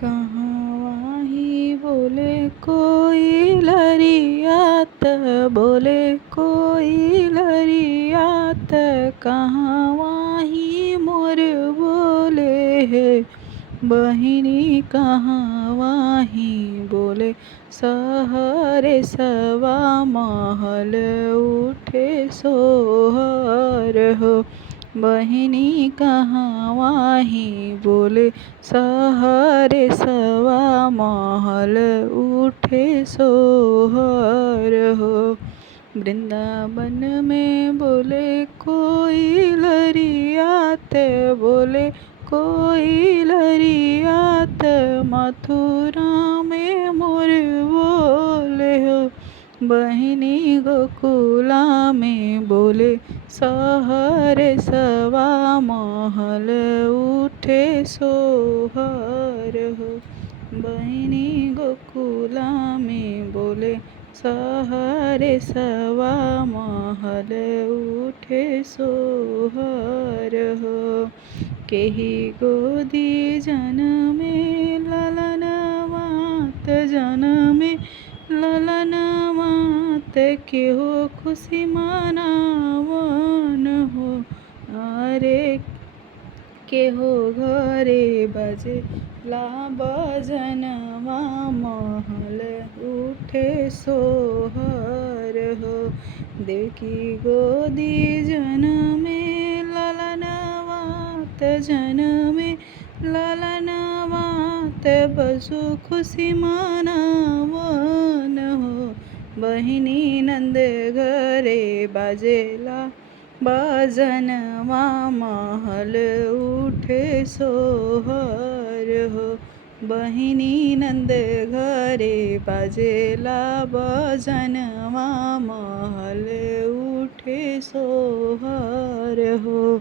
कहाँ ही बोले कोई लरियात, बोले कोई लरियात, कहाँ ही मोर बोले है बहिनी, कहाँ ही बोले सहरे सवा महल उठे सोहर हो। बहिनी कहाँ ही बोले सहरे सवा महल उठे सोहर हो। वृंदावन में बोले कोई लरियात, बोले कोई लरियात, मथुरा में मोर बोले हो। बहिनी गोकुला में बोले सहरे सवा महल उठे सोहर हो। बहिनी गोकुला में बोले सहरे सवा महल उठे सोहर हो। केही गोदी जनमे ललनवात, जनमे ललनवात, केहो खुशी मनावन हो। अरे केहो घरे बजे ला बजनवा, महल उठे सोहर हो। देवकी गोदी जनमे ललनवात, जनमे ललनवात, बसु खुशी मनावन हो। बहिनी नंद घरे बाजेला बजनवा, महल उठे सोहर हो। बहिनी नंद घरे बाजेला बजनवा, महल उठे सोहर हो।